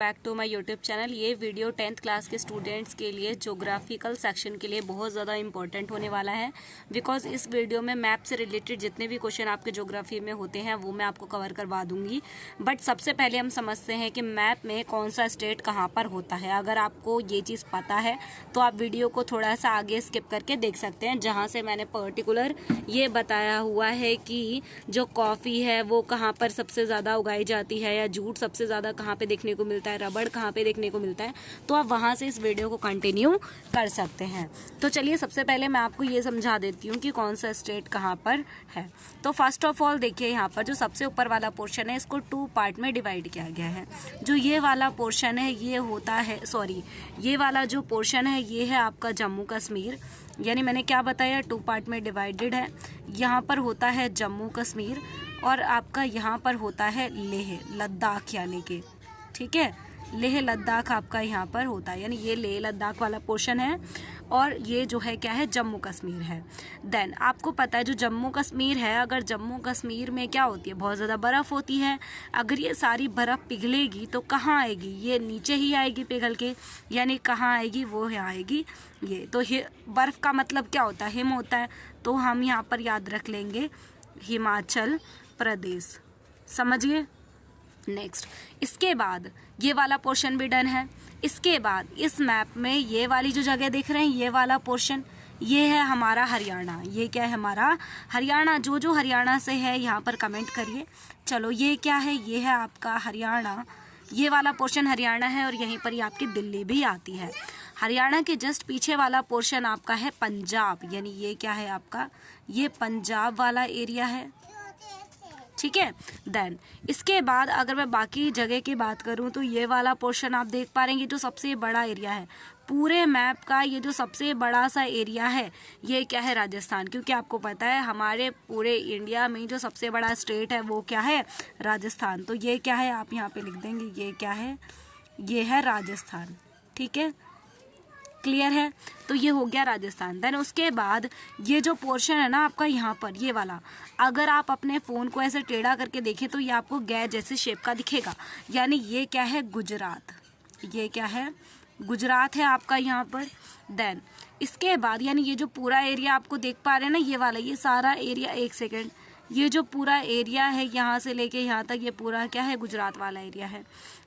Back to my YouTube channel. ये video 10th class के students के लिए ज्योग्राफिकल सेक्शन के लिए बहुत ज़्यादा इंपॉर्टेंट होने वाला है, बिकॉज इस वीडियो में मैप से रिलेटेड जितने भी क्वेश्चन आपके ज्योग्राफी में होते हैं वो मैं आपको कवर करवा दूंगी। बट सबसे पहले हम समझते हैं कि मैप में कौन सा स्टेट कहाँ पर होता है। अगर आपको ये चीज़ पता है तो आप वीडियो को थोड़ा सा आगे स्किप करके देख सकते हैं, जहाँ से मैंने पर्टिकुलर ये बताया हुआ है कि जो कॉफ़ी है वो कहाँ पर सबसे ज़्यादा उगाई जाती है, या जूट सबसे ज़्यादा कहाँ पर देखने को मिलता है, रबड़ कहाँ पे देखने को मिलता है। तो आप वहां से इस वीडियो को कंटिन्यू कर सकते हैं। तो चलिए सबसे पहले मैं आपको ये समझा देती हूँ कि कौन सा स्टेट कहाँ पर है। तो फर्स्ट ऑफ ऑल देखिए, यहाँ पर जो सबसे ऊपर वाला पोर्शन है इसको 2 पार्ट में डिवाइड किया गया है। जो ये वाला पोर्शन है ये होता है, ये वाला जो पोर्शन है ये है आपका जम्मू कश्मीर। यानी मैंने क्या बताया, 2 पार्ट में डिवाइडेड है। यहाँ पर होता है जम्मू कश्मीर और आपका यहाँ पर होता है लेह लद्दाख, यानी कि ठीक है, लेह लद्दाख आपका यहाँ पर होता है। यानी ये लेह लद्दाख वाला पोर्शन है और ये जो है क्या है, जम्मू कश्मीर है। देन आपको पता है जो जम्मू कश्मीर है, अगर जम्मू कश्मीर में क्या होती है, बहुत ज़्यादा बर्फ़ होती है। अगर ये सारी बर्फ़ पिघलेगी तो कहाँ आएगी, ये नीचे ही आएगी पिघल के। यानी कहाँ आएगी, वो है आएगी ये। तो बर्फ़ का मतलब क्या होता है, हिम होता है। तो हम यहाँ पर याद रख लेंगे हिमाचल प्रदेश, समझिए। नेक्स्ट, इसके बाद ये वाला पोर्शन भी डन है। इसके बाद इस मैप में ये वाली जो जगह देख रहे हैं, ये वाला पोर्शन ये है हमारा हरियाणा। ये क्या है, हमारा हरियाणा। जो हरियाणा से है यहाँ पर कमेंट करिए। चलो ये क्या है, ये है आपका हरियाणा। ये वाला पोर्शन हरियाणा है और यहीं पर ही आपकी दिल्ली भी आती है। हरियाणा के जस्ट पीछे वाला पोर्शन आपका है पंजाब। यानी ये क्या है आपका, ये पंजाब वाला एरिया है, ठीक है। देन इसके बाद अगर मैं बाकी जगह की बात करूं तो ये वाला पोर्शन आप देख पा रहे हैं, जो सबसे बड़ा एरिया है पूरे मैप का, ये जो सबसे बड़ा सा एरिया है ये क्या है, राजस्थान। क्योंकि आपको पता है हमारे पूरे इंडिया में जो सबसे बड़ा स्टेट है वो क्या है, राजस्थान। तो ये क्या है, आप यहाँ पे लिख देंगे, ये क्या है, ये है राजस्थान, ठीक है, क्लियर है। तो ये हो गया राजस्थान। देन उसके बाद ये जो पोर्शन है ना आपका यहाँ पर, ये वाला, अगर आप अपने फ़ोन को ऐसे टेढ़ा करके देखें तो ये आपको गैर जैसे शेप का दिखेगा। यानी ये क्या है, गुजरात। ये क्या है, गुजरात है आपका यहाँ पर। देन इसके बाद यानी ये जो पूरा एरिया आपको देख पा रहे हैं ना, ये वाला, ये सारा एरिया, एक सेकेंड, ये जो पूरा एरिया है यहाँ से लेके यहाँ तक, ये पूरा क्या है, गुजरात वाला एरिया है।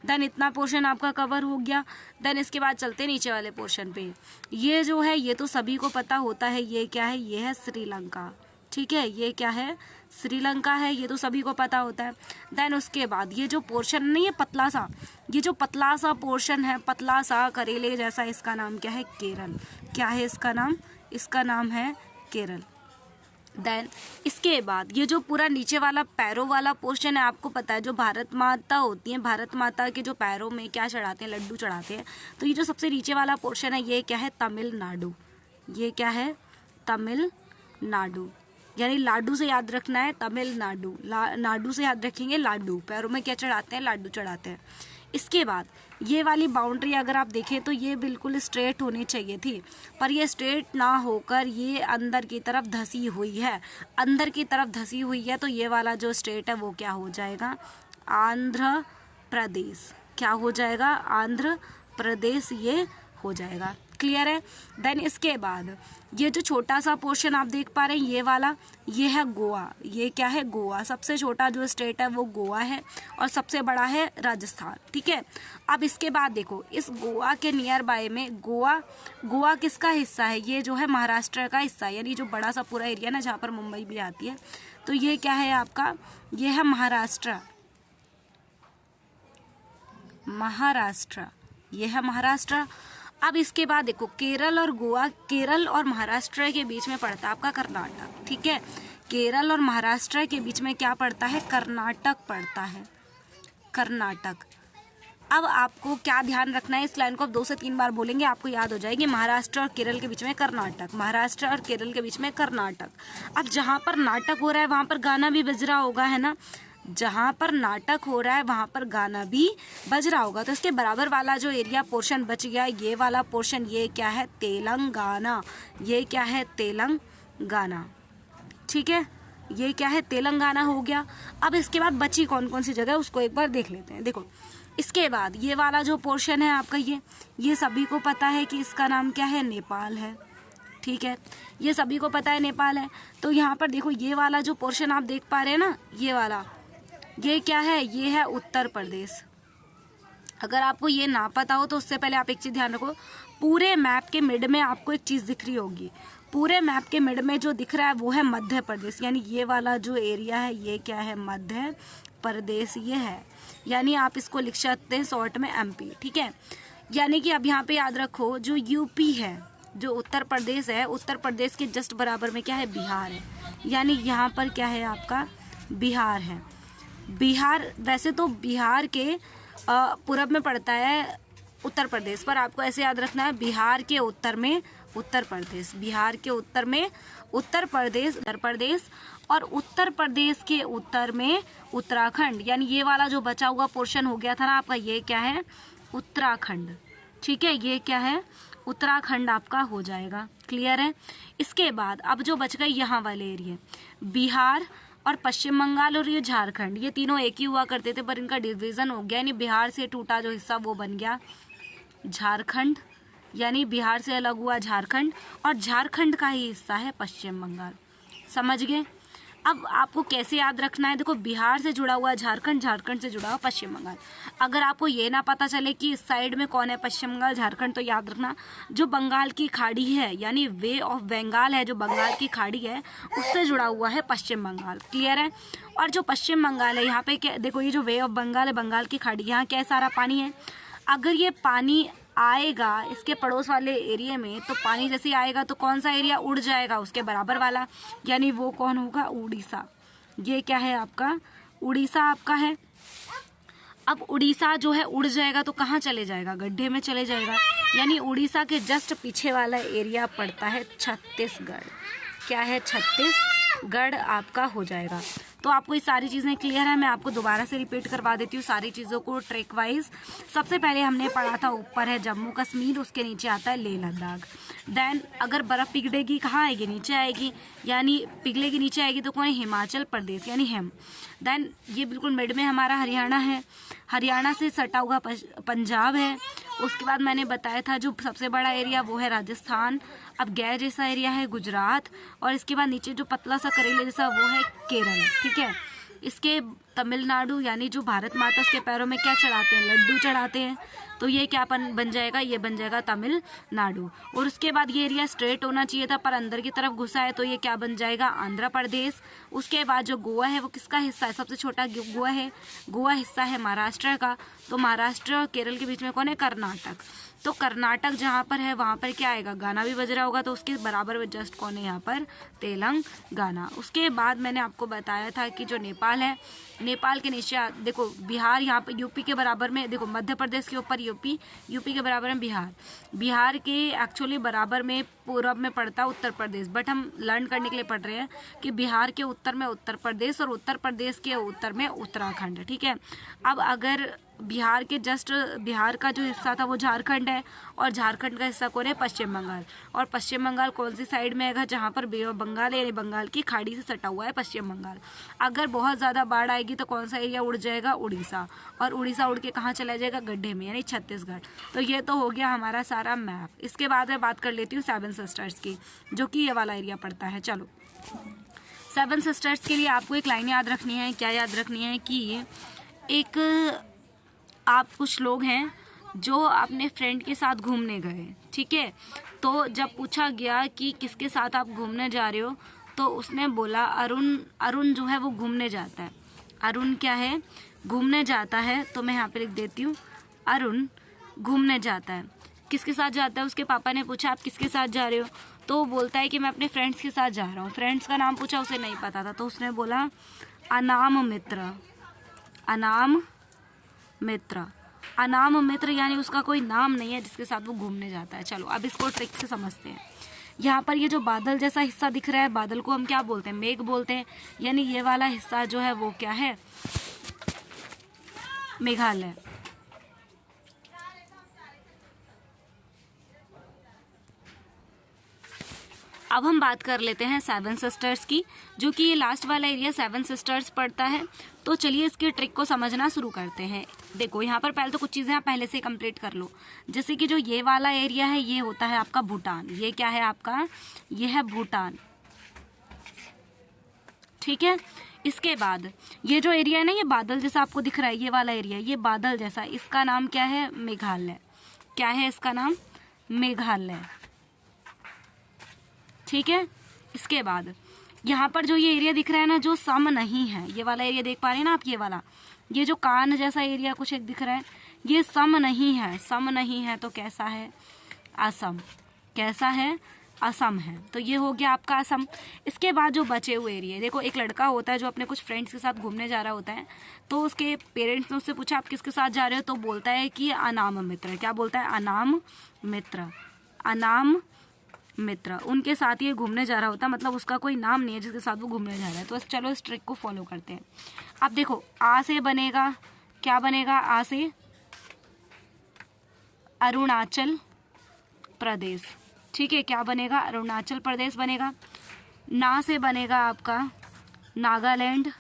देन इतना पोर्शन आपका कवर हो गया। देन इसके बाद चलते नीचे वाले पोर्शन पे। ये जो है ये तो सभी को पता होता है, ये क्या है, ये है श्रीलंका, ठीक है। ये क्या है, श्रीलंका है, ये तो सभी को पता होता है। देन उसके बाद ये जो पोर्शन नहीं है पतला सा, ये जो पतला सा पोर्शन है, पतला सा करेले जैसा, इसका नाम क्या है, केरल। क्या है इसका नाम, इसका नाम है केरल। देन इसके बाद ये जो पूरा नीचे वाला पैरों वाला पोर्शन है, आपको पता है जो भारत माता होती है, भारत माता के जो पैरों में क्या चढ़ाते हैं, लड्डू चढ़ाते हैं। तो ये जो सबसे नीचे वाला पोर्शन है ये क्या है, तमिलनाडु। ये क्या है, तमिलनाडु। यानी लाडू से याद रखना है, तमिलनाडु। नाडू से याद रखेंगे, लाडू, पैरों में क्या चढ़ाते हैं, लाडू चढ़ाते हैं। इसके बाद ये वाली बाउंड्री अगर आप देखें तो ये बिल्कुल स्ट्रेट होनी चाहिए थी, पर ये स्ट्रेट ना होकर ये अंदर की तरफ धसी हुई है, अंदर की तरफ धसी हुई है। तो ये वाला जो स्टेट है वो क्या हो जाएगा, आंध्र प्रदेश। क्या हो जाएगा, आंध्र प्रदेश ये हो जाएगा, क्लियर है। देन इसके बाद ये जो छोटा सा पोर्शन आप देख पा रहे हैं, ये वाला, ये है गोवा। ये क्या है, गोवा। सबसे छोटा जो स्टेट है वो गोवा है और सबसे बड़ा है राजस्थान, ठीक है। अब इसके बाद देखो, इस गोवा के नियर बाय में गोवा किसका हिस्सा है, ये जो है महाराष्ट्र का हिस्सा है। यानी जो बड़ा सा पूरा एरिया ना जहाँ पर मुंबई भी आती है, तो ये क्या है आपका, ये है महाराष्ट्र। ये है महाराष्ट्र। अब इसके बाद देखो, केरल और गोवा, केरल और महाराष्ट्र के बीच में पड़ता है आपका कर्नाटक, ठीक है। केरल और महाराष्ट्र के बीच में क्या पड़ता है, कर्नाटक पड़ता है, कर्नाटक। अब आपको क्या ध्यान रखना है, इस लाइन को आप 2 से 3 बार बोलेंगे, आपको याद हो जाएगी। महाराष्ट्र और केरल के बीच में कर्नाटक, महाराष्ट्र और केरल के बीच में कर्नाटक। अब जहाँ पर नाटक हो रहा है वहाँ पर गाना भी बज रहा होगा, है ना। जहाँ पर नाटक हो रहा है वहाँ पर गाना भी बज रहा होगा। तो इसके बराबर वाला जो एरिया पोर्शन बच गया, ये वाला पोर्शन, ये क्या है, तेलंगाना। ये क्या है, तेलंगाना, ठीक है। ये क्या है, तेलंगाना हो गया। अब इसके बाद बची कौन कौन सी जगह उसको एक बार देख लेते हैं। देखो इसके बाद ये वाला जो पोर्शन है आपका, ये सभी को पता है कि इसका नाम क्या है, नेपाल है। ठीक है, ये सभी को पता है नेपाल है। तो यहाँ पर देखो ये वाला जो पोर्शन आप देख पा रहे हैं ना, ये वाला, ये क्या है, ये है उत्तर प्रदेश। अगर आपको ये ना पता हो तो उससे पहले आप एक चीज़ ध्यान रखो, पूरे मैप के मिड में आपको एक चीज़ दिख रही होगी। पूरे मैप के मिड में जो दिख रहा है वो है मध्य प्रदेश, यानी ये वाला जो एरिया है ये क्या है, मध्य प्रदेश ये है। यानी आप इसको लिख सकते हैं शॉर्ट में एमपी। ठीक है, यानी कि अब यहाँ पे याद रखो जो यूपी है, जो उत्तर प्रदेश है, उत्तर प्रदेश के जस्ट बराबर में क्या है, बिहार है। यानी यहाँ पर क्या है आपका, बिहार है। बिहार वैसे तो बिहार के पूरब में पड़ता है उत्तर प्रदेश, पर आपको ऐसे याद रखना है बिहार के उत्तर में उत्तर प्रदेश, बिहार के उत्तर में उत्तर प्रदेश, और उत्तर प्रदेश के उत्तर में उत्तराखंड। यानी ये वाला जो बचा हुआ पोर्शन हो गया था ना आपका, ये क्या है, उत्तराखंड। ठीक है, ये क्या है, उत्तराखंड आपका हो जाएगा। क्लियर है। इसके बाद अब जो बच गए यहाँ वाले एरिया, बिहार और पश्चिम बंगाल और ये झारखंड, ये तीनों एक ही हुआ करते थे पर इनका डिवीजन हो गया, यानी बिहार से टूटा जो हिस्सा वो बन गया झारखंड। यानी बिहार से अलग हुआ झारखंड, और झारखंड का ही हिस्सा है पश्चिम बंगाल। समझ गए। अब आपको कैसे याद रखना है, देखो बिहार से जुड़ा हुआ झारखंड, झारखंड से जुड़ा हुआ पश्चिम बंगाल। अगर आपको ये ना पता चले कि इस साइड में कौन है, पश्चिम बंगाल झारखंड, तो याद रखना जो बंगाल की खाड़ी है, यानी वे ऑफ बंगाल है, जो बंगाल की खाड़ी है उससे जुड़ा हुआ है पश्चिम बंगाल। क्लियर है। और जो पश्चिम बंगाल है यहाँ पे क्या, देखो ये जो वे ऑफ बंगाल है, बंगाल की खाड़ी, यहाँ क्या सारा पानी है। अगर ये पानी आएगा इसके पड़ोस वाले एरिया में, तो पानी जैसे ही आएगा तो कौन सा एरिया उड़ जाएगा, उसके बराबर वाला, यानी वो कौन होगा, उड़ीसा। ये क्या है आपका, उड़ीसा आपका है। अब उड़ीसा जो है उड़ जाएगा तो कहाँ चले जाएगा, गड्ढे में चले जाएगा। यानी उड़ीसा के जस्ट पीछे वाला एरिया पड़ता है छत्तीसगढ़। क्या है, छत्तीसगढ़ आपका हो जाएगा। तो आपको ये सारी चीज़ें क्लियर है। मैं आपको दोबारा से रिपीट करवा देती हूँ सारी चीज़ों को ट्रैक वाइज। सबसे पहले हमने पढ़ा था ऊपर है जम्मू कश्मीर, उसके नीचे आता है लेह लद्दाख। देन अगर बर्फ़ पिघलेगी कहाँ आएगी, नीचे आएगी, यानी पिघलेगी नीचे आएगी तो कौन है, हिमाचल प्रदेश यानी हिम। देन ये बिल्कुल मिड में हमारा हरियाणा है, हरियाणा से सटा हुआ पंजाब है। उसके बाद मैंने बताया था जो सबसे बड़ा एरिया वो है राजस्थान। अब गैर जैसा एरिया है गुजरात, और इसके बाद नीचे जो पतला सा करेले जैसा वो है केरल। ठीक है। इसके तमिलनाडु, यानी जो भारत माता उसके पैरों में क्या चढ़ाते हैं, लड्डू चढ़ाते हैं, तो ये क्या बन जाएगा, ये बन जाएगा तमिलनाडु। और उसके बाद ये एरिया स्ट्रेट होना चाहिए था पर अंदर की तरफ घुसा है, तो ये क्या बन जाएगा, आंध्र प्रदेश। उसके बाद जो गोवा है वो किसका हिस्सा है, सबसे छोटा गोवा है, गोवा हिस्सा है महाराष्ट्र का। तो महाराष्ट्र और केरल के बीच में कौन है, कर्नाटक। तो कर्नाटक जहाँ पर है वहाँ पर क्या आएगा, गाना भी बज रहा होगा, तो उसके बराबर में जस्ट कौन है यहाँ पर, तेलंगाना। उसके बाद मैंने आपको बताया था कि जो नेपाल है, नेपाल के नीचे देखो बिहार, यहाँ पर यूपी के बराबर में, देखो मध्य प्रदेश के ऊपर यूपी, यूपी के बराबर में बिहार, बिहार के एक्चुअली बराबर में पूरब में पड़ता उत्तर प्रदेश, बट हम लर्न करने के लिए पढ़ रहे हैं कि बिहार के उत्तर में उत्तर प्रदेश और उत्तर प्रदेश के उत्तर में उत्तराखंड। ठीक है। अब अगर बिहार के जस्ट बिहार का जो हिस्सा था वो झारखंड है, और झारखंड का हिस्सा कौन है, पश्चिम बंगाल। और पश्चिम बंगाल कौन सी साइड में है, जहाँ पर बे ऑफ बंगाल है, यानी बंगाल की खाड़ी से सटा हुआ है पश्चिम बंगाल। अगर बहुत ज़्यादा बाढ़ आएगी तो कौन सा एरिया उड़ जाएगा, उड़ीसा। और उड़ीसा उड़ के कहाँ चला जाएगा, गड्ढे में, यानी छत्तीसगढ़। तो ये तो हो गया हमारा सारा मैप। इसके बाद मैं बात कर लेती हूँ सेवन सिस्टर्स की, जो कि ये वाला एरिया पड़ता है। चलो, सेवन सिस्टर्स के लिए आपको एक लाइन याद रखनी है। क्या याद रखनी है कि एक आप कुछ लोग हैं जो अपने फ्रेंड के साथ घूमने गए। ठीक है। तो जब पूछा गया कि किसके साथ आप घूमने जा रहे हो, तो उसने बोला अरुण, अरुण जो है वो घूमने जाता है। अरुण क्या है, घूमने जाता है। तो मैं यहाँ पे लिख देती हूँ, अरुण घूमने जाता है। किसके साथ जाता है, उसके पापा ने पूछा आप किसके साथ जा रहे हो, तो वो बोलता है कि मैं अपने फ्रेंड्स के साथ जा रहा हूँ। फ्रेंड्स का नाम पूछा, उसे नहीं पता था, तो उसने बोला अनाम मित्र। अनाम मित्र, अनाम मित्र यानी उसका कोई नाम नहीं है जिसके साथ वो घूमने जाता है। चलो अब इसको ट्रिक से समझते हैं। यहाँ पर ये जो बादल जैसा हिस्सा दिख रहा है, बादल को हम क्या बोलते हैं, मेघ बोलते हैं। यानी ये वाला हिस्सा जो है वो क्या है, मेघालय। अब हम बात कर लेते हैं सेवन सिस्टर्स की, जो कि ये लास्ट वाला एरिया सेवन सिस्टर्स पड़ता है। तो चलिए इसके ट्रिक को समझना शुरू करते हैं। देखो यहाँ पर पहले तो कुछ चीज़ें आप पहले से कंप्लीट कर लो। जैसे कि जो ये वाला एरिया है ये होता है आपका भूटान। ये क्या है आपका? ये है भूटान, ठीक है। इसके बाद ये जो एरिया है ना, ये बादल जैसा आपको दिख रहा है, ये वाला एरिया, ये बादल जैसा, इसका नाम क्या है? मेघालय। क्या है इसका नाम? मेघालय, ठीक है। इसके बाद यहाँ पर जो ये एरिया दिख रहा है ना, जो सम नहीं है, ये वाला एरिया देख पा रहे हैं ना आप, ये वाला, ये जो कान जैसा एरिया कुछ एक दिख रहा है, ये सम नहीं है। सम नहीं है तो कैसा है? असम। कैसा है? असम है। तो ये हो गया आपका असम। इसके बाद जो बचे हुए एरिया, देखो एक लड़का होता है जो अपने कुछ फ्रेंड्स के साथ घूमने जा रहा होता है, तो उसके पेरेंट्स ने उससे पूछा आप किसके साथ जा रहे हो, तो बोलता है कि अनाम मित्र। क्या बोलता है? अनाम मित्र। अनाम मित्र, उनके साथ ये घूमने जा रहा होता है, मतलब उसका कोई नाम नहीं है जिसके साथ वो घूमने जा रहा है। तो चलो इस ट्रिक को फॉलो करते हैं। अब देखो आ से बनेगा, क्या बनेगा? आ से अरुणाचल प्रदेश, ठीक है। क्या बनेगा? अरुणाचल प्रदेश बनेगा। ना से बनेगा आपका नागालैंड,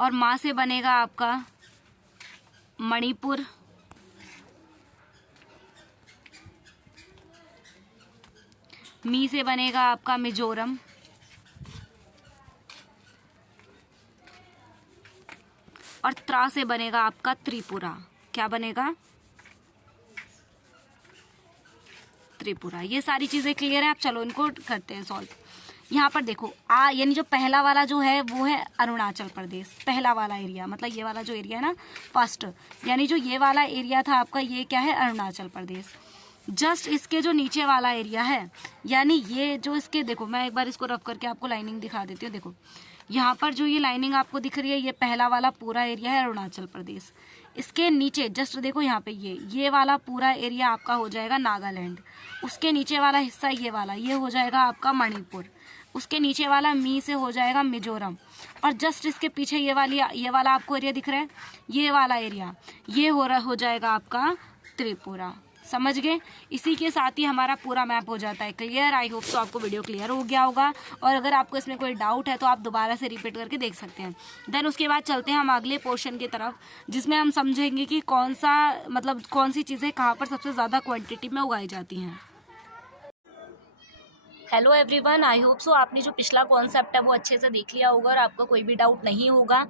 और मा से बनेगा आपका मणिपुर, मी से बनेगा आपका मिजोरम, और त्रा से बनेगा आपका त्रिपुरा। क्या बनेगा? त्रिपुरा। ये सारी चीजें क्लियर है। आप चलो इनको करते हैं सॉल्व। यहाँ पर देखो आ यानी जो पहला वाला जो है वो है अरुणाचल प्रदेश, पहला वाला एरिया, मतलब ये वाला जो एरिया है ना फर्स्ट, यानी जो ये वाला एरिया था आपका, ये क्या है? अरुणाचल प्रदेश। जस्ट इसके जो नीचे वाला एरिया है, यानी ये जो इसके, देखो मैं एक बार इसको रफ करके आपको लाइनिंग दिखा देती हूँ। देखो यहाँ पर जो ये लाइनिंग आपको दिख रही है, ये पहला वाला पूरा एरिया है अरुणाचल प्रदेश। इसके नीचे जस्ट देखो यहाँ पे ये वाला पूरा एरिया आपका हो जाएगा नागालैंड। उसके नीचे वाला हिस्सा ये वाला, ये हो जाएगा आपका मणिपुर। उसके नीचे वाला मी से हो जाएगा मिजोरम, और जस्ट इसके पीछे ये वाला आपको एरिया दिख रहा है, ये वाला एरिया, ये हो जाएगा आपका त्रिपुरा। समझ गए? इसी के साथ ही हमारा पूरा मैप हो जाता है क्लियर। आई होप सो आपको वीडियो क्लियर हो गया होगा, और अगर आपको इसमें कोई डाउट है तो आप दोबारा से रिपीट करके देख सकते हैं। देन उसके बाद चलते हैं हम अगले पोर्शन की तरफ, जिसमें हम समझेंगे कि कौन सी चीज़ें कहाँ पर सबसे ज़्यादा क्वांटिटी में उगाई जाती हैं। Hello everyone, I hope so आपने जो पिछला कॉन्सेप्ट है वो अच्छे से देख लिया होगा और आपको कोई भी डाउट नहीं होगा।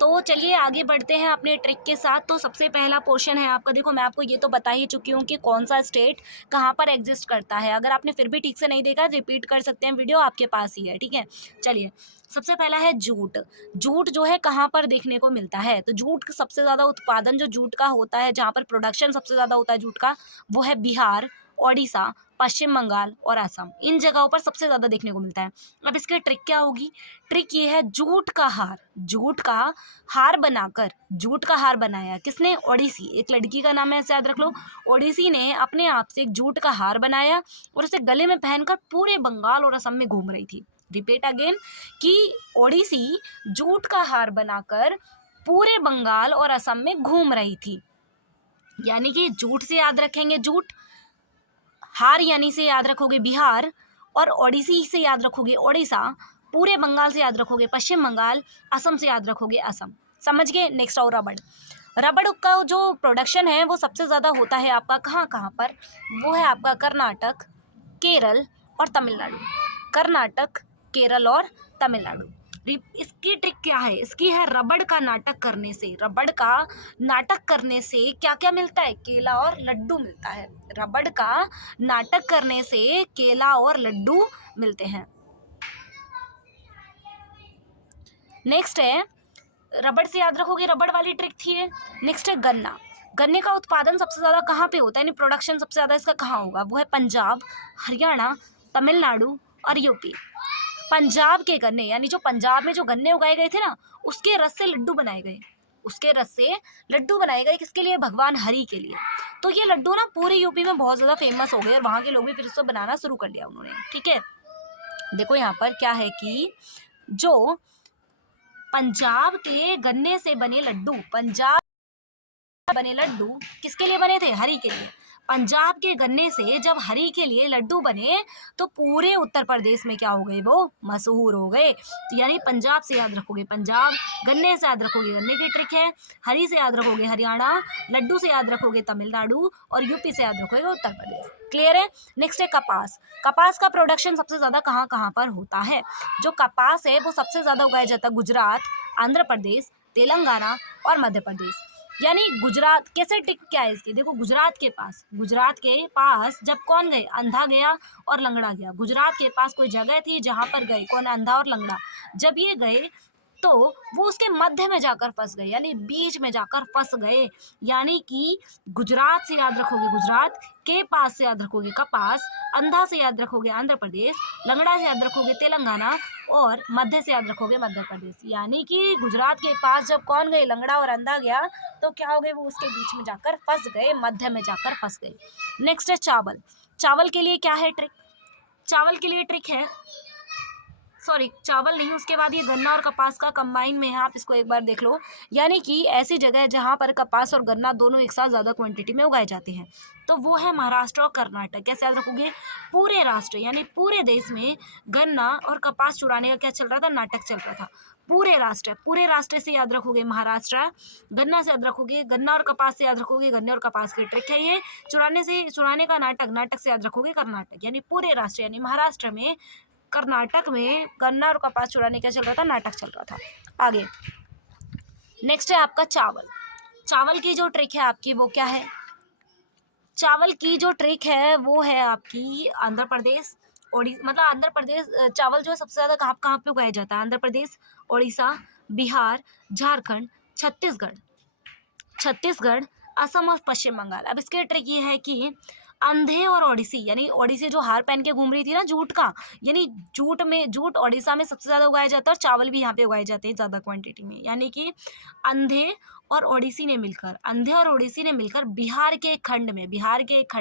तो चलिए आगे बढ़ते हैं अपने ट्रिक के साथ। तो सबसे पहला पोर्शन है आपका, देखो मैं आपको ये तो बता ही चुकी हूँ कि कौन सा स्टेट कहाँ पर एग्जिस्ट करता है। अगर आपने फिर भी ठीक से नहीं देखा, रिपीट कर सकते हैं, वीडियो आपके पास ही है, ठीक है। चलिए सबसे पहला है जूट। जूट जो है कहाँ पर देखने को मिलता है? तो जूट का सबसे ज़्यादा उत्पादन जो जूट का होता है, जहाँ पर प्रोडक्शन सबसे ज़्यादा होता है जूट का, वो है बिहार, ओडिशा, पश्चिम बंगाल और असम। इन जगहों पर सबसे ज़्यादा देखने को मिलता है। अब इसकी ट्रिक क्या होगी? ट्रिक ये है, जूट का हार बनाकर, जूट का हार बनाया किसने? ओडिसी, एक लड़की का नाम है, ऐसे याद रख लो। ओडिसी ने अपने आप से एक जूट का हार बनाया और उसे गले में पहनकर पूरे बंगाल और असम में घूम रही थी। रिपीट अगेन कि ओडिसी जूट का हार बनाकर पूरे बंगाल और असम में घूम रही थी। यानी कि जूट से याद रखेंगे जूट, हार यानी से याद रखोगे बिहार, और ओडिसी से याद रखोगे ओडिशा, पूरे बंगाल से याद रखोगे पश्चिम बंगाल, असम से याद रखोगे असम। समझ गए? नेक्स्ट और रबड़। रबड़ का जो प्रोडक्शन है वो सबसे ज़्यादा होता है आपका कहाँ कहाँ पर? वो है आपका कर्नाटक, केरल और तमिलनाडु। कर्नाटक, केरल और तमिलनाडु। इसकी ट्रिक क्या है? इसकी है रबड़ का नाटक करने से, रबड़ का नाटक करने से क्या क्या मिलता है? केला और लड्डू मिलता है। रबड़ का नाटक करने से केला और लड्डू मिलते हैं। नेक्स्ट है, रबड़ से याद रखोगे, रबड़ वाली ट्रिक थी ये। नेक्स्ट है गन्ना। गन्ने का उत्पादन सबसे ज़्यादा कहाँ पे होता है, यानी प्रोडक्शन सबसे ज़्यादा इसका कहाँ होगा? वो है पंजाब, हरियाणा, तमिलनाडु और यूपी। पंजाब के गन्ने, यानी जो पंजाब में जो गन्ने उगाए गए थे ना, उसके रस से लड्डू बनाए गए। उसके रस से लड्डू बनाए गए किसके लिए? भगवान हरि के लिए। तो ये लड्डू ना पूरे यूपी में बहुत ज़्यादा फेमस हो गए और वहाँ के लोग भी फिर इसको बनाना शुरू कर लिया उन्होंने, ठीक है। देखो यहाँ पर क्या है कि जो पंजाब के गन्ने से बने लड्डू, पंजाब बने लड्डू किसके लिए बने थे? हरि के लिए। पंजाब के गन्ने से जब हरी के लिए लड्डू बने तो पूरे उत्तर प्रदेश में क्या हो गए, वो मशहूर हो गए। तो यानी पंजाब से याद रखोगे पंजाब, गन्ने से याद रखोगे गन्ने की ट्रिक है, हरी से याद रखोगे हरियाणा, लड्डू से याद रखोगे तमिलनाडु और यूपी से याद रखोगे उत्तर प्रदेश। क्लियर है। नेक्स्ट है कपास। कपास का प्रोडक्शन सबसे ज्यादा कहाँ कहाँ पर होता है? जो कपास है वो सबसे ज्यादा उगाया जाता है गुजरात, आंध्र प्रदेश, तेलंगाना और मध्य प्रदेश। यानी गुजरात कैसे टिक क्या है इसकी, देखो गुजरात के पास जब कौन गए, अंधा गया और लंगड़ा गया। गुजरात के पास कोई जगह थी जहां पर गए कौन, अंधा और लंगड़ा। जब ये गए तो वो उसके मध्य में जाकर फंस गए, यानी बीच में जाकर फंस गए। यानी कि गुजरात से याद रखोगे गुजरात, के पास से याद रखोगे कपास, अंधा से याद रखोगे आंध्र प्रदेश, लंगड़ा से याद रखोगे तेलंगाना और मध्य से याद रखोगे मध्य प्रदेश। यानी कि गुजरात के पास जब कौन गए, लंगड़ा और अंधा गया, तो क्या हो गए, वो उसके बीच में जाकर फंस गए, मध्य में जाकर फंस गए। नेक्स्ट है चावल। चावल के लिए क्या है ट्रिक? चावल के लिए ट्रिक है, सॉरी चावल नहीं, उसके बाद ये गन्ना और कपास का कंबाइन में है, आप इसको एक बार देख लो। यानी कि ऐसी जगह जहाँ पर कपास और गन्ना दोनों एक साथ ज़्यादा क्वांटिटी में उगाए जाते हैं, तो वो है महाराष्ट्र और कर्नाटक। कैसे याद रखोगे? पूरे राष्ट्र यानी पूरे देश में गन्ना और कपास चुराने का क्या चल रहा था, नाटक चल रहा था। पूरे राष्ट्र से याद रखोगे महाराष्ट्र, गन्ना से याद रखोगे गन्ना और कपास से याद रखोगे गन्ने और कपास की ट्रिक है ये। चुराने का नाटक से याद रखोगे कर्नाटक। यानी पूरे राष्ट्र यानी महाराष्ट्र में, कर्नाटक में गन्ना और कपास चुराने क्या चल रहा था, नाटक चल रहा था। आगे नेक्स्ट है आपका चावल। चावल की जो ट्रिक है आपकी वो क्या है? चावल की जो ट्रिक है वो है आपकी आंध्र प्रदेश, मतलब आंध्र प्रदेश। चावल जो है सबसे ज्यादा कहाँ कहाँ पे उगाया जाता है? आंध्र प्रदेश, उड़ीसा, बिहार, झारखंड, छत्तीसगढ़, असम और पश्चिम बंगाल। अब इसके ट्रिक ये है कि अंधे और ओडिसी, यानी ओडिसी जो हार पहन के घूम रही थी ना जूट का, यानी जूट ओडिशा में सबसे ज्यादा उगाया जाता है और चावल भी यहाँ पे उगाए जाते हैं ज्यादा क्वांटिटी में। यानी कि अंधे और ओडिसी ने मिलकर बिहार के खंड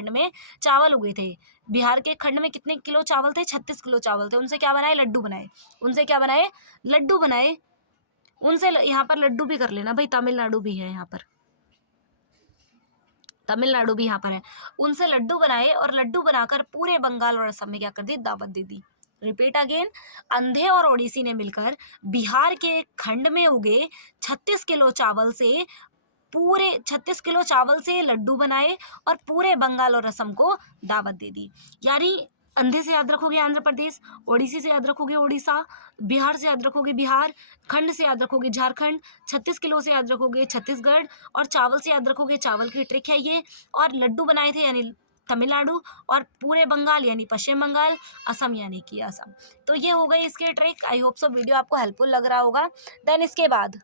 में चावल उगे थे। बिहार के खंड में कितने किलो चावल थे? 36 किलो चावल थे। उनसे क्या बनाए? लड्डू बनाए। उनसे यहाँ पर लड्डू भी कर लेना भाई, तमिलनाडु भी है उनसे लड्डू बनाए और लड्डू बनाकर पूरे बंगाल और असम में क्या कर दी, दावत दे दी। रिपीट अगेन, अंधे और ओडिसी ने मिलकर बिहार के खंड में उगे 36 किलो चावल से लड्डू बनाए और पूरे बंगाल और असम को दावत दे दी। यानी अंधे से याद रखोगे आंध्र प्रदेश, ओडिसी से याद रखोगे ओडिशा, बिहार से याद रखोगे बिहार, खंड से याद रखोगे झारखंड, 36 किलो से याद रखोगे छत्तीसगढ़ और चावल से याद रखोगे, चावल की ट्रिक है ये। और लड्डू बनाए थे यानी तमिलनाडु और पूरे बंगाल यानी पश्चिम बंगाल, असम यानी कि असम। तो ये हो गई इसकी trick. I hope so video आपको हेल्पफुल लग रहा होगा। देन इसके बाद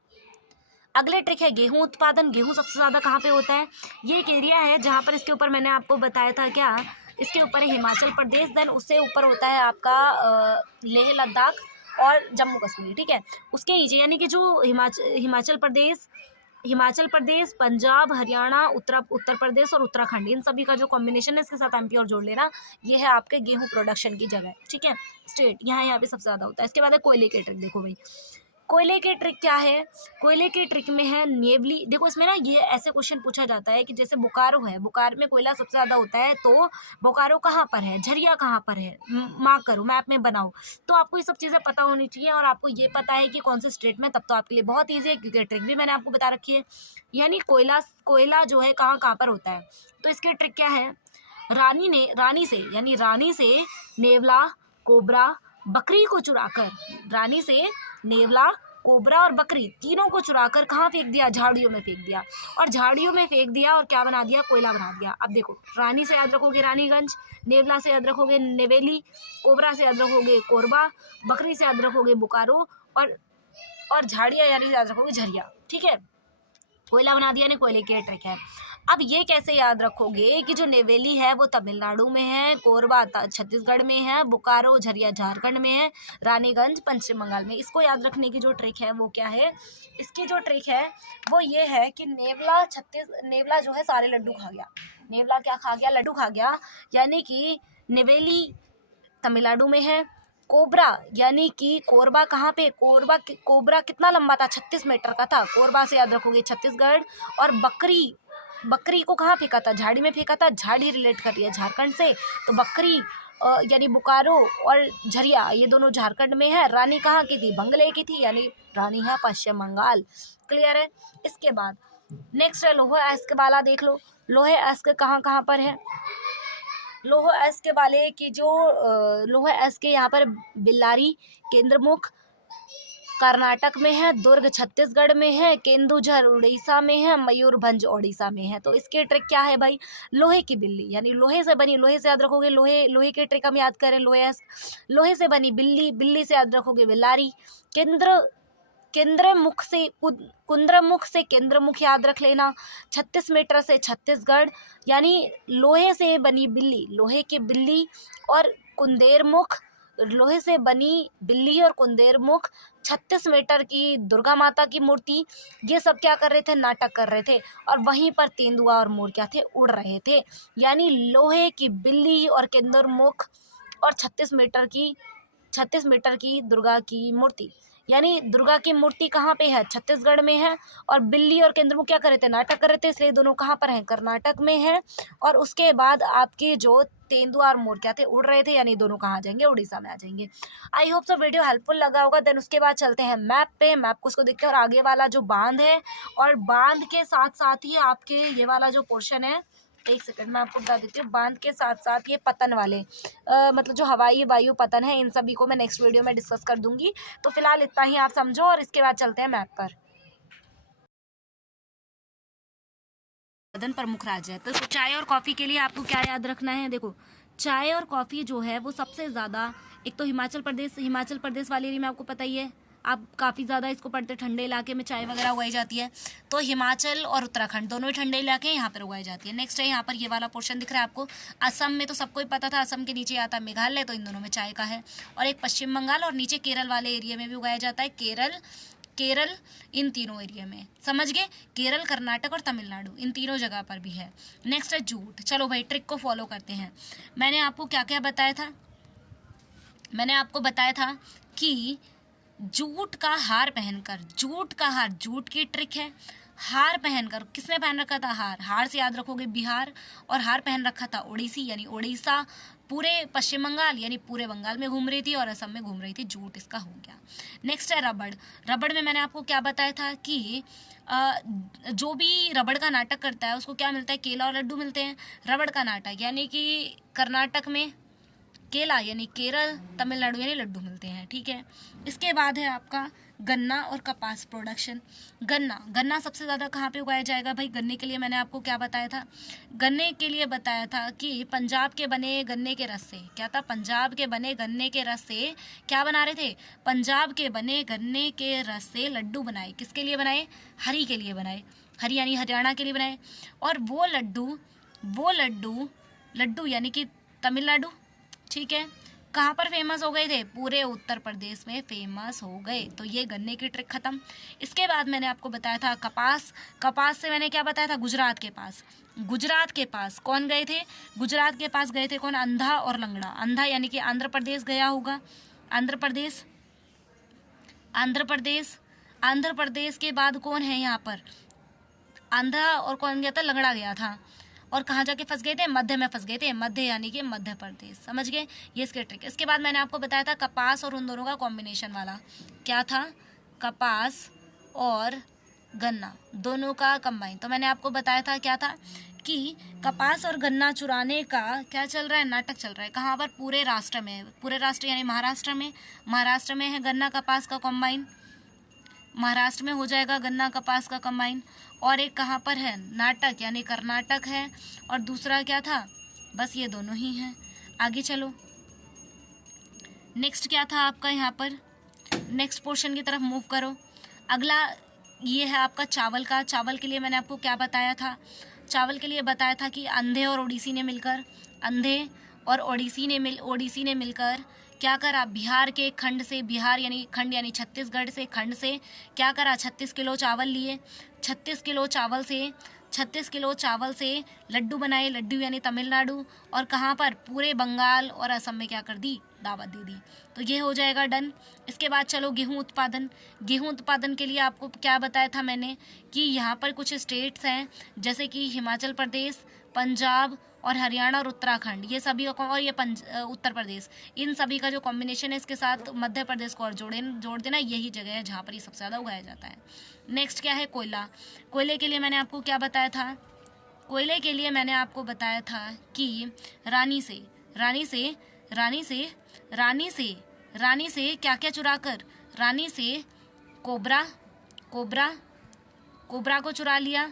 अगले ट्रिक है गेहूं उत्पादन। गेहूं सबसे ज़्यादा कहाँ पे होता है? ये एक एरिया है जहाँ पर, इसके ऊपर मैंने आपको बताया था क्या, इसके ऊपर है हिमाचल प्रदेश, देन उससे ऊपर होता है आपका लेह लद्दाख और जम्मू कश्मीर, ठीक है। उसके नीचे यानी कि जो हिमाचल प्रदेश, पंजाब, हरियाणा, उत्तर प्रदेश और उत्तराखंड, इन सभी का जो कॉम्बिनेशन है, इसके साथ एमपी और जोड़ लेना, ये है आपके गेहूं प्रोडक्शन की जगह, ठीक है, स्टेट। यहाँ पे सबसे ज़्यादा होता है। इसके बाद है कोयले की ट्रिक। देखो भाई कोयले के ट्रिक क्या है? कोयले के ट्रिक में है नेवली। देखो इसमें ना ये ऐसे क्वेश्चन पूछा जाता है कि जैसे बोकारो है, बोकारो में कोयला सबसे ज़्यादा होता है, तो बोकारो कहाँ पर है, झरिया कहाँ पर है, मार्क करो, मैप में बनाओ। तो आपको ये सब चीज़ें पता होनी चाहिए और आपको ये पता है कि कौन से स्टेट में, तब तो आपके लिए बहुत ईजी है, क्योंकि ट्रिक भी मैंने आपको बता रखी है। यानी कोयला जो है कहाँ कहाँ पर होता है, तो इसकी ट्रिक क्या है? रानी से नेवला, कोबरा, बकरी को चुराकर, रानी से नेवला, कोबरा और बकरी तीनों को चुराकर कहाँ फेंक दिया? झाड़ियों में फेंक दिया। और झाड़ियों में फेंक दिया और क्या बना दिया? कोयला बना दिया। अब देखो रानी से याद रखोगे रानीगंज, नेवला से याद रखोगे नेवेली, कोबरा से याद रखोगे कोरबा, बकरी से याद रखोगे बोकारो और झाड़िया यानी याद रखोगे झरिया, ठीक है। कोयला बना दिया ने, कोयले की ट्रिक है। अब ये कैसे याद रखोगे कि जो नेवेली है वो तमिलनाडु में है, कोरबा छत्तीसगढ़ में है, बोकारो झरिया झारखंड में है, रानीगंज पश्चिम बंगाल में। इसको याद रखने की जो ट्रिक है वो क्या है? इसकी जो ट्रिक है वो ये है कि नेवला जो है सारे लड्डू खा गया। नेवला क्या खा गया? लड्डू खा गया। यानी कि नेवेली तमिलनाडु में है, कोबरा यानी कि कोरबा कहाँ पे? कोबरा कितना लंबा था? 36 मीटर का था। कोरबा से याद रखोगे छत्तीसगढ़। और बकरी को कहाँ फेंका था, झाड़ी में फेंका था, झाड़ी रिलेट कर रही है झारखंड से, तो बकरी यानी बोकारो और झरिया ये दोनों झारखंड में है। रानी कहाँ की थी, बंगले की थी, यानी रानी है पश्चिम बंगाल। क्लियर है। इसके बाद नेक्स्ट है लोह अयस्क वाला, देख लो लोह अयस्क कहाँ कहाँ पर है। लोह अयस्क वाले की जो लोह अयस्क यहाँ पर बेल्लारी केंद्रमुख कर्नाटक में है, दुर्ग छत्तीसगढ़ में है, केंदुझर उड़ीसा में है, मयूरभंज ओडिशा में है। तो इसके ट्रिक क्या है भाई, लोहे की बिल्ली, यानी लोहे से बनी, लोहे से याद रखोगे, लोहे के ट्रिक हम याद करें, लोहे से बनी बिल्ली, बिल्ली से याद रखोगे बिल्लारी, केंद्रमुख से कुंद्रमुख से केंद्रमुख याद रख लेना, 36 मीटर से छत्तीसगढ़, यानी लोहे से बनी बिल्ली, लोहे की बिल्ली और कुंदेरमुख, लोहे से बनी बिल्ली और कुंदेरमुख, 36 मीटर की दुर्गा माता की मूर्ति, ये सब क्या कर रहे थे, नाटक कर रहे थे। और वहीं पर तेंदुआ और मोर क्या थे, उड़ रहे थे। यानी लोहे की बिल्ली और केंद्रमुख और 36 मीटर की दुर्गा की मूर्ति, यानी दुर्गा की मूर्ति कहाँ पे है, छत्तीसगढ़ में है, और बिल्ली और केंद्रमुख क्या कर रहे थे, नाटक कर रहे थे, इसलिए दोनों कहाँ पर हैं, कर्नाटक में है। और उसके बाद आपके जो तेंदुआ और मोर क्या थे, उड़ रहे थे, यानी दोनों कहाँ आ जाएंगे, उड़ीसा में आ जाएंगे। I hope so video helpful लगा होगा। देन उसके बाद चलते हैं मैप पे, मैप को उसको देखते हैं, और आगे वाला जो बांध है, और बांध के साथ साथ ही आपके ये वाला जो पोर्शन है, एक सेकंड मैं आपको बता देती हूँ, बांध के साथ साथ ये पतन वाले मतलब जो हवाई वायु पतन है, इन सभी को मैं नेक्स्ट वीडियो में डिस्कस कर दूंगी। तो फिलहाल इतना ही आप समझो, और इसके बाद चलते हैं मैप पर। उत्पादन प्रमुख राज्य है। तो चाय और कॉफी के लिए आपको क्या याद रखना है, देखो चाय और कॉफी जो है वो सबसे ज्यादा, एक तो हिमाचल प्रदेश वाले एरिया में आपको पता ही है, आप काफ़ी ज़्यादा इसको पढ़ते, ठंडे इलाके में चाय वगैरह उगाई जाती है। तो हिमाचल और उत्तराखंड दोनों ही ठंडे इलाके यहाँ पर उगाई जाती है। नेक्स्ट है यहाँ पर ये वाला पोर्शन दिख रहा है आपको, असम में, तो सबको ही पता था, असम के नीचे आता है मेघालय, तो इन दोनों में चाय का है। और एक पश्चिम बंगाल, और नीचे केरल वाले एरिया में भी उगाया जाता है, केरल इन तीनों एरिया में, समझ गए, केरल, कर्नाटक और तमिलनाडु, इन तीनों जगह पर भी है। नेक्स्ट है जूट। चलो भाई ट्रिक को फॉलो करते हैं। मैंने आपको क्या क्या बताया था, मैंने आपको बताया था कि जूट का हार पहनकर, जूट की ट्रिक है, हार पहनकर, किसने पहन रखा था, हार से याद रखोगे बिहार, और हार पहन रखा था ओडिसी यानी ओडिशा, पूरे पश्चिम बंगाल यानी पूरे बंगाल में घूम रही थी, और असम में घूम रही थी, जूट इसका हो गया। नेक्स्ट है रबड़ में मैंने आपको क्या बताया था कि जो भी रबड़ का नाटक करता है उसको क्या मिलता है, केला और लड्डू मिलते हैं। रबड़ का नाटक यानी कि कर्नाटक में केला यानी केरल, तमिलनाडु यानी लड्डू मिलते हैं, ठीक है। इसके बाद है आपका गन्ना और कपास प्रोडक्शन। गन्ना सबसे ज़्यादा कहाँ पे उगाया जाएगा भाई, गन्ने के लिए मैंने आपको क्या बताया था, गन्ने के लिए बताया था कि पंजाब के बने गन्ने के रस से, क्या था, पंजाब के बने गन्ने के रस से क्या बना रहे थे, पंजाब के बने गन्ने के रस से लड्डू बनाए, किसके लिए बनाए, हरी के लिए बनाए, हरी यानी हरियाणा के लिए बनाए। और वो लड्डू यानी कि तमिलनाडु, ठीक है, कहाँ पर फेमस हो गए थे, पूरे उत्तर प्रदेश में फेमस हो गए। तो ये गन्ने की ट्रिक खत्म। इसके बाद मैंने आपको बताया था कपास से मैंने क्या बताया था, गुजरात के पास कौन गए थे, गुजरात के पास गए थे कौन, अंधा और लंगड़ा। अंधा यानी कि आंध्र प्रदेश गया होगा, आंध्र प्रदेश के बाद कौन है यहाँ पर, आंध्रा, और कौन गया था, लंगड़ा गया था। और कहाँ जाके फंस गए थे, मध्य में फंस गए थे, मध्य यानी कि मध्य प्रदेश, समझ गए, ये इसके ट्रिक। इसके बाद मैंने आपको बताया था कपास और उन दोनों का कॉम्बिनेशन वाला, क्या था, कपास और गन्ना दोनों का कंबाइन। तो मैंने आपको बताया था क्या था कि कपास और गन्ना चुराने का क्या चल रहा है, नाटक चल रहा है, कहाँ पर, पूरे राष्ट्र यानी महाराष्ट्र में है गन्ना कपास का कंबाइन, महाराष्ट्र में हो जाएगा गन्ना कपास का कंबाइन। और एक कहाँ पर है, नाटक यानी कर्नाटक है, और दूसरा क्या था, बस ये दोनों ही हैं। आगे चलो, नेक्स्ट क्या था आपका यहाँ पर, नेक्स्ट पोर्शन की तरफ मूव करो। अगला ये है आपका चावल के लिए मैंने आपको क्या बताया था, चावल के लिए बताया था कि अंधे और ओडिसी ने मिलकर क्या करा, बिहार के खंड यानी छत्तीसगढ़ से खंड से क्या करा, 36 किलो चावल लिए, 36 किलो चावल से 36 किलो चावल से लड्डू बनाए, लड्डू यानी तमिलनाडु, और कहाँ पर, पूरे बंगाल और असम में क्या कर दी, दावत दे दी। तो ये हो जाएगा डन। इसके बाद चलो गेहूं उत्पादन। गेहूं उत्पादन के लिए आपको क्या बताया था मैंने कि यहाँ पर कुछ स्टेट्स हैं जैसे कि हिमाचल प्रदेश, पंजाब और हरियाणा और उत्तराखंड, ये सभी और ये उत्तर प्रदेश, इन सभी का जो कॉम्बिनेशन है इसके साथ मध्य प्रदेश को और जोड़ देना, यही जगह है जहाँ पर ये सबसे ज़्यादा उगाया जाता है। नेक्स्ट क्या है, कोयला। कोयले के लिए मैंने आपको क्या बताया था, कोयले के लिए मैंने आपको बताया था कि रानी से क्या क्या चुरा कर, रानी से कोबरा को चुरा लिया,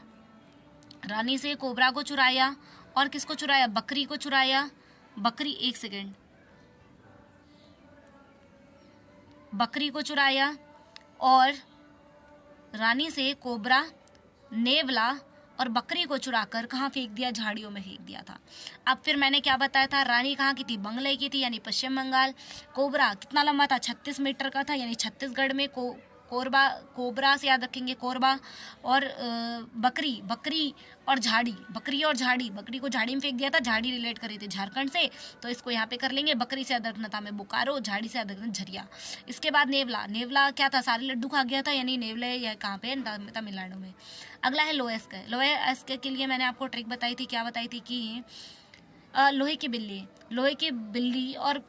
रानी से कोबरा को चुराया, और किसको चुराया, बकरी को चुराया, बकरी को चुराया, और रानी से कोबरा, नेवला और बकरी को चुराकर कहाँ फेंक दिया, झाड़ियों में फेंक दिया था। अब फिर मैंने क्या बताया था, रानी कहाँ की थी, बंगले की थी यानी पश्चिम बंगाल। कोबरा कितना लंबा था, 36 मीटर का था यानी छत्तीसगढ़ में। कोबरा से याद रखेंगे, कोरबा। और बकरी और झाड़ी, बकरी को झाड़ी में फेंक दिया था, झाड़ी रिलेट करी थी झारखंड से, तो इसको यहाँ पे कर लेंगे। बकरी से याद रखना था में बोकारो, झाड़ी से याद रखना झरिया। इसके बाद नेवला क्या था, सारे लड्डू खा गया था यानी नेवले, यह कहाँ पे, तमिलनाडु में। अगला है लोएस्क। लोएस्क के लिए मैंने आपको ट्रिक बताई थी, क्या बताई थी कि लोहे की बिल्ली और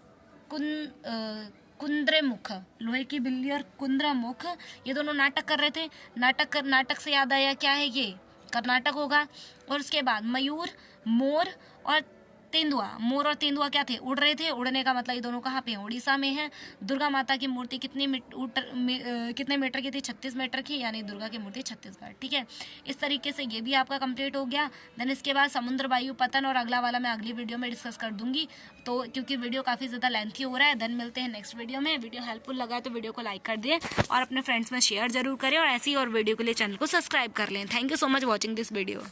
कुंद्रेमुख, लोहे की बिल्ली और कुंद्रमुख, ये दोनों नाटक कर रहे थे। नाटक से याद आया क्या है, ये कर्नाटक होगा। और उसके बाद मयूर, मोर और तेंदुआ क्या थे, उड़ रहे थे। उड़ने का मतलब ये दोनों कहाँ पे हैं, उड़ीसा में है। दुर्गा माता की मूर्ति कितने मीटर की थी, 36 मीटर की, यानी दुर्गा की मूर्ति छत्तीसगढ़। ठीक है, इस तरीके से ये भी आपका कंप्लीट हो गया। देन इसके बाद समुद्र वायु पतन और अगला वाला मैं अगली वीडियो में डिस्कस कर दूंगी, तो क्योंकि वीडियो काफ़ी ज़्यादा लेंथी हो रहा है। देन मिलते हैं नेक्स्ट वीडियो में। वीडियो हेल्पफुल लगा तो वीडियो को लाइक कर दिए और अपने फ्रेंड्स में शेयर जरूर करें, और ऐसी और वीडियो के लिए चैनल को सब्सक्राइब कर लें। Thank you so much watching this video.